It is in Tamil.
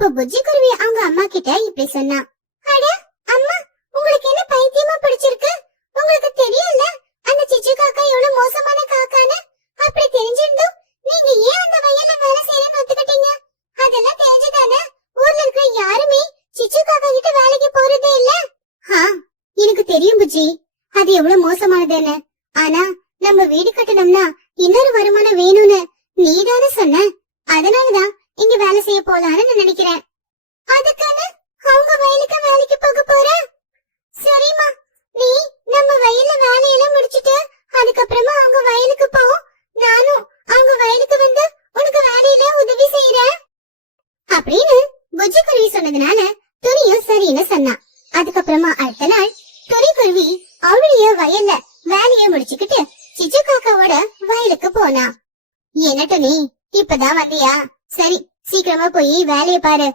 அப்ப புஜ்ஜி குருவி அவங்க அம்மா கிட்ட இப்படி சொன்னா, அட அம்மா, உங்களுக்கு என்ன பைத்தியமா பிடிச்சிருக்கு? உங்களுக்கு தெரியல அந்த சிச்சு காக்கா எவ்வளவு மோசமான காக்கான்னு. அப்படி தெரிஞ்சிருந்தும் நீங்க ஏன் அந்த வயல்ல வேலை செய்யணும்னு ஒத்துக்கிட்டீங்க? அதெல்லாம் தெரிஞ்சுதானே ஊர்ல இருக்கிற யாருமே சிச்சு காக்கா கிட்ட வேலைக்கு போறதே இல்ல. எனக்கு தெரியும் புஜ்ஜி, அது எவ்வளவு மோசமானதுன்னு. ஆனா நம்ம வீடு கட்டணும்னா இன்னொரு வருமானம் வேணும்னு நீதானே சொன்ன. அதனாலதான் இங்க வேலை செய்ய போலான்னு நான் நினைக்கிறேன். அதுக்கான அவங்க வயலுக்கு வேலைக்கு போக போற? சரிம்மா, நீ நம்ம வயல்ல வேலையெல்லாம் முடிச்சிட்டு அதுக்கப்புறமா அவங்க வயலுக்கு போ. நானும் அவங்க வயலுக்கு வந்து உனக்கு வேலையில உதவி செய்யறேன் அப்படின்னு புஜ்ஜி குருவி சொன்னதுனால துணியும் சரின்னு சொன்னா. அதுக்கப்புறமா அடுத்த நாள் துணி குருவி அவளுடைய வயல்ல வேலைய முடிச்சுக்கிட்டு சிச்சு காக்காவோட வயலுக்கு போனா. என்ன துணி, இப்பதான் வந்தியா? சரி, சீக்கிரமா போய் வேலைய பாரு.